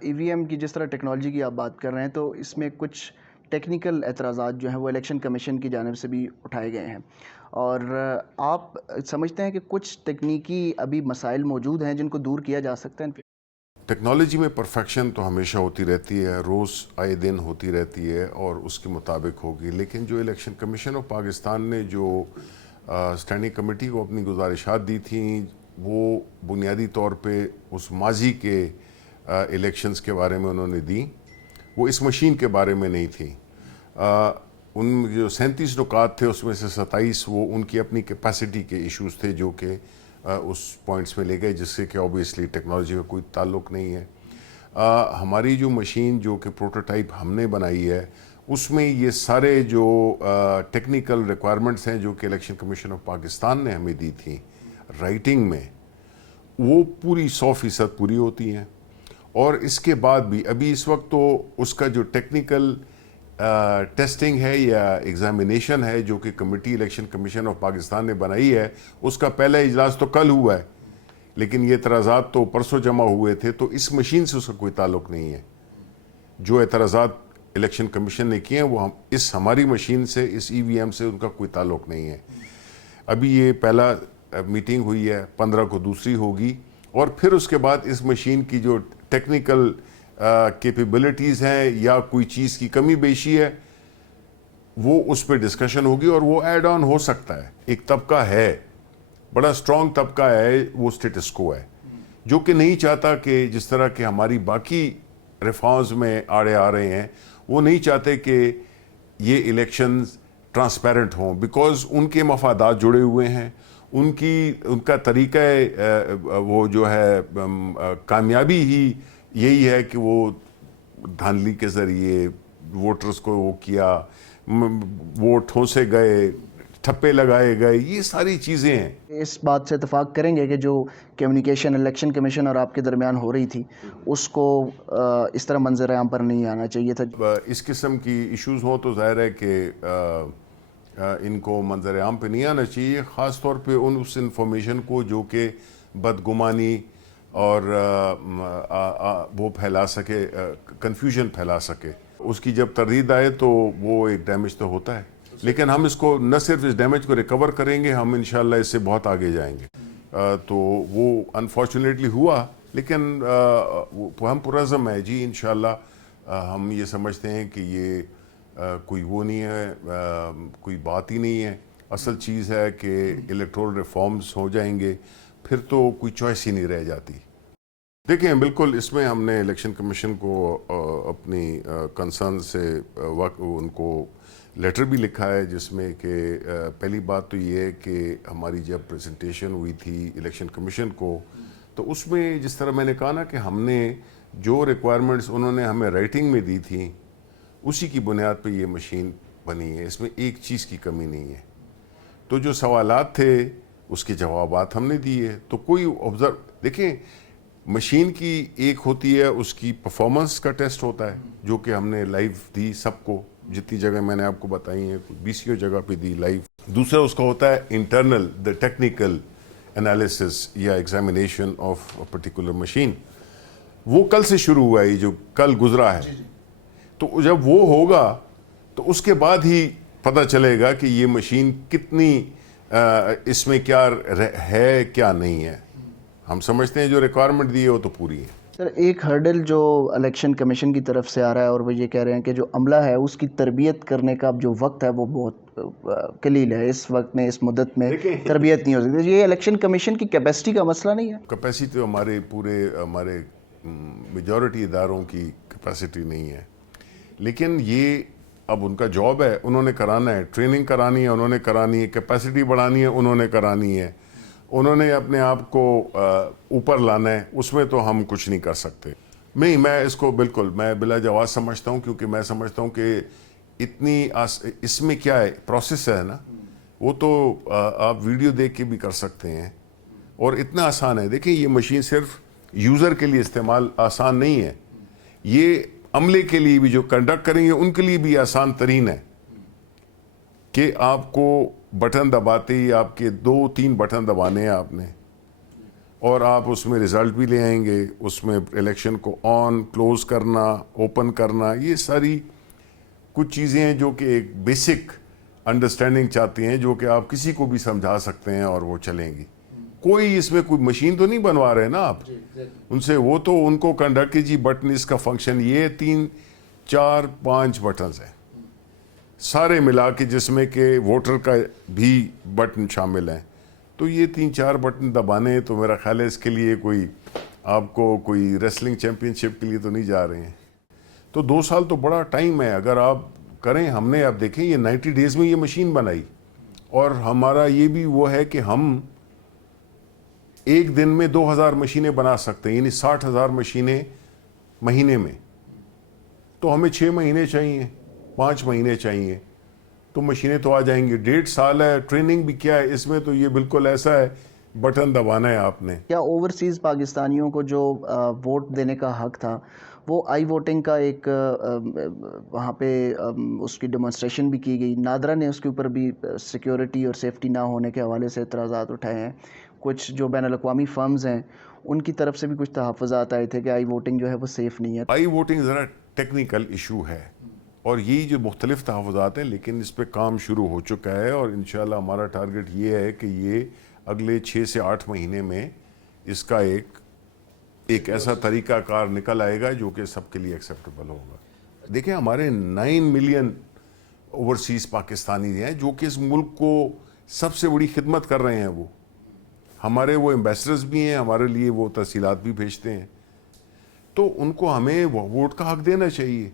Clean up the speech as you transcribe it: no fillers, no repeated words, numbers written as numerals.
ای وی M کی جس طرح ٹیکنالوجی کی آپ بات کر رہے ہیں تو اس میں کچھ ٹیکنیکل اعتراضات جو ہیں وہ الیکشن کمیشن کی جانب سے بھی اٹھائے گئے ہیں، اور آپ سمجھتے ہیں کہ کچھ تکنیکی ابھی مسائل موجود ہیں جن کو دور کیا جا سکتا ہے؟ ٹیکنالوجی میں پرفیکشن تو ہمیشہ ہوتی رہتی ہے، روز آئے دن ہوتی رہتی ہے اور اس کے مطابق ہوگی، لیکن جو الیکشن کمیشن آف پاکستان نے جو اسٹینڈنگ کمیٹی کو اپنی گزارشات دی تھیں وہ بنیادی طور پہ اس ماضی کے الیکشنز کے بارے میں انہوں نے دی، وہ اس مشین کے بارے میں نہیں تھی۔ ان جو 37 نکات تھے اس میں سے 27 وہ ان کی اپنی کیپیسٹی کے ایشوز تھے جو کہ اس پوائنٹس میں لے گئے، جس سے کہ اوبیسلی ٹیکنالوجی کا کوئی تعلق نہیں ہے۔ ہماری جو مشین جو کہ پروٹوٹائپ ہم نے بنائی ہے اس میں یہ سارے جو ٹیکنیکل ریکوائرمنٹس ہیں جو کہ الیکشن کمیشن آف پاکستان نے ہمیں دی تھیں رائٹنگ میں، وہ پوری 100% پوری ہوتی ہیں۔ اور اس کے بعد بھی ابھی اس وقت تو اس کا جو ٹیکنیکل ٹیسٹنگ ہے یا ایگزامینیشن ہے جو کہ committee election commission of Pakistan نے بنائی ہے، اس کا پہلا اجلاس تو کل ہوا ہے، لیکن یہ اعتراضات تو پرسوں جمع ہوئے تھے، تو اس مشین سے اس کا کوئی تعلق نہیں ہے۔ جو اعتراضات الیکشن کمیشن نے کیے ہیں وہ اس ہماری مشین سے، اس ای وی ایم سے ان کا کوئی تعلق نہیں ہے۔ ابھی یہ پہلا میٹنگ ہوئی ہے، 15 کو دوسری ہوگی، اور پھر اس کے بعد اس مشین کی جو ٹیکنیکل کیپیبلٹیز ہیں یا کوئی چیز کی کمی بیشی ہے وہ اس پہ ڈسکشن ہوگی، اور وہ ایڈ آن ہو سکتا ہے۔ ایک طبقہ ہے، بڑا سٹرونگ طبقہ ہے، وہ سٹیٹس کو ہے جو کہ نہیں چاہتا کہ جس طرح کہ ہماری باقی ریفارمز میں آڑے آ رہے ہیں، وہ نہیں چاہتے کہ یہ الیکشنز ٹرانسپیرنٹ ہوں، بیکاز ان کے مفادات جڑے ہوئے ہیں، ان کا طریقہ وہ جو ہے کامیابی ہی یہی ہے کہ وہ دھاندلی کے ذریعے ووٹرز کو وہ کیا، ووٹ ٹھونسے گئے، ٹھپے لگائے گئے، یہ ساری چیزیں ہیں۔ اس بات سے اتفاق کریں گے کہ جو کمیونیکیشن الیکشن کمیشن اور آپ کے درمیان ہو رہی تھی اس کو اس طرح منظر عام پر نہیں آنا چاہیے تھا؟ اس قسم کی ایشوز ہوں تو ظاہر ہے کہ ان کو منظر عام پہ نہیں آنا چاہیے، خاص طور پہ اس انفارمیشن کو جو کہ بدگمانی اور وہ پھیلا سکے، کنفیوژن پھیلا سکے۔ اس کی جب تردید آئے تو وہ ایک ڈیمیج تو ہوتا ہے، لیکن ہم اس کو نہ صرف اس ڈیمیج کو ریکور کریں گے، ہم انشاءاللہ اس سے بہت آگے جائیں گے۔ تو وہ انفارچونیٹلی ہوا، لیکن ہم پرعزم ہیں جی، انشاءاللہ ہم یہ سمجھتے ہیں کہ یہ کوئی وہ نہیں ہے، کوئی بات ہی نہیں ہے۔ اصل چیز ہے کہ الیکٹورل ریفارمز ہو جائیں گے، پھر تو کوئی چوائس ہی نہیں رہ جاتی۔ دیکھیں بالکل اس میں ہم نے الیکشن کمیشن کو اپنی کنسرن سے ان کو لیٹر بھی لکھا ہے، جس میں کہ پہلی بات تو یہ ہے کہ ہماری جب پریزنٹیشن ہوئی تھی الیکشن کمیشن کو، تو اس میں جس طرح میں نے کہا نا کہ ہم نے جو ریکوائرمنٹس انہوں نے ہمیں رائٹنگ میں دی تھیں اسی کی بنیاد پہ یہ مشین بنی ہے، اس میں ایک چیز کی کمی نہیں ہے۔ تو جو سوالات تھے اس کے جوابات ہم نے دیے، تو کوئی دیکھیں مشین کی ایک ہوتی ہے اس کی پرفارمنس کا ٹیسٹ ہوتا ہے جو کہ ہم نے لائیو دی سب کو، جتنی جگہ میں نے آپ کو بتائی ہیں 20 جگہ پہ دی لائیو۔ دوسرا اس کا ہوتا ہے انٹرنل دا ٹیکنیکل انالیسس یا ایگزامینیشن آف پرٹیکولر مشین، وہ کل سے شروع ہوا ہے، یہ جو کل گزرا ہے۔ تو جب وہ ہوگا تو اس کے بعد ہی پتہ چلے گا کہ یہ مشین کتنی اس میں کیا ہے کیا نہیں ہے۔ ہم سمجھتے ہیں جو ریکوائرمنٹ دی ہے وہ تو پوری ہے۔ سر ایک ہرڈل جو الیکشن کمیشن کی طرف سے آ رہا ہے اور وہ یہ کہہ رہے ہیں کہ جو عملہ ہے اس کی تربیت کرنے کا جو وقت ہے وہ بہت قلیل ہے، اس وقت میں اس مدت میں تربیت نہیں ہو سکتی۔ یہ الیکشن کمیشن کی کیپیسٹی کا مسئلہ نہیں ہے؟ کیپیسٹی تو ہمارے میجورٹی اداروں کی کیپیسٹی نہیں ہے، لیکن یہ اب ان کا جاب ہے، انہوں نے کرانا ہے، ٹریننگ کرانی ہے انہوں نے کرانی ہے، کیپیسٹی بڑھانی ہے انہوں نے کرانی ہے، انہوں نے اپنے آپ کو اوپر لانا ہے، اس میں تو ہم کچھ نہیں کر سکتے۔ میں اس کو بالکل میں بلا جواز سمجھتا ہوں، کیونکہ میں سمجھتا ہوں کہ اس میں کیا ہے پروسیس ہے نا، وہ تو آپ ویڈیو دیکھ کے بھی کر سکتے ہیں، اور اتنا آسان ہے۔ دیکھیں یہ مشین صرف یوزر کے لیے استعمال آسان نہیں ہے، یہ عملے کے لیے بھی جو کنڈکٹ کریں گے ان کے لیے بھی آسان ترین ہے کہ آپ کو بٹن دباتے ہی آپ کے 2-3 بٹن دبانے ہیں آپ نے، اور آپ اس میں رزلٹ بھی لے آئیں گے, اس میں الیکشن کو آن کلوز کرنا, اوپن کرنا, یہ ساری کچھ چیزیں ہیں جو کہ ایک بیسک انڈرسٹینڈنگ چاہتی ہیں, جو کہ آپ کسی کو بھی سمجھا سکتے ہیں اور وہ چلیں گی. کوئی اس میں کوئی مشین تو نہیں بنوا رہے نا آپ ان سے, وہ تو ان کو کنڈکٹ کی جی بٹن اس کا فنکشن یہ 3 4 5 بٹنز ہیں سارے ملا کے, جس میں کہ ووٹر کا بھی بٹن شامل ہیں. تو یہ 3 4 بٹن دبانے تو میرا خیال ہے اس کے لیے کوئی آپ کو کوئی ریسلنگ چیمپئن شپ کے لیے تو نہیں جا رہے ہیں. تو 2 سال تو بڑا ٹائم ہے اگر آپ کریں. ہم نے آپ دیکھیں یہ 90 ڈیز میں یہ مشین بنائی, اور ہمارا یہ بھی وہ ہے کہ ہم ایک دن میں 2000 مشینیں بنا سکتے ہیں, یعنی 60,000 مشینیں مہینے میں. تو ہمیں 6 مہینے چاہیے, 5 مہینے چاہیے, تو مشینیں تو آ جائیں گی. 1.5 سال ہے, ٹریننگ بھی کیا ہے اس میں, تو یہ بالکل ایسا ہے بٹن دبانا ہے آپ نے. کیا اوورسیز پاکستانیوں کو جو ووٹ دینے کا حق تھا وہ آئی ووٹنگ کا ایک وہاں پہ اس کی ڈیمونسٹریشن بھی کی گئی, نادرا نے اس کے اوپر بھی سیکیورٹی اور سیفٹی نہ ہونے کے حوالے سے اعتراضات اٹھائے ہیں. کچھ جو بین الاقوامی فرمز ہیں ان کی طرف سے بھی کچھ تحفظات آئے تھے کہ آئی ووٹنگ جو ہے وہ سیف نہیں ہے. آئی ووٹنگ ذرا ٹیکنیکل ایشو ہے, اور یہی جو مختلف تحفظات ہیں, لیکن اس پہ کام شروع ہو چکا ہے, اور انشاءاللہ ہمارا ٹارگٹ یہ ہے کہ یہ اگلے 6 سے 8 مہینے میں اس کا ایک ایسا طریقہ کار نکل آئے گا جو کہ سب کے لیے ایکسیپٹیبل ہوگا. دیکھیں ہمارے 9 ملین اوورسیز پاکستانی ہیں جو کہ اس ملک کو سب سے بڑی خدمت کر رہے ہیں. وہ ہمارے وہ ایمبیسڈرز بھی ہیں, ہمارے لیے وہ ترسیلات بھی بھیجتے ہیں. تو ان کو ہمیں ووٹ کا حق دینا چاہیے.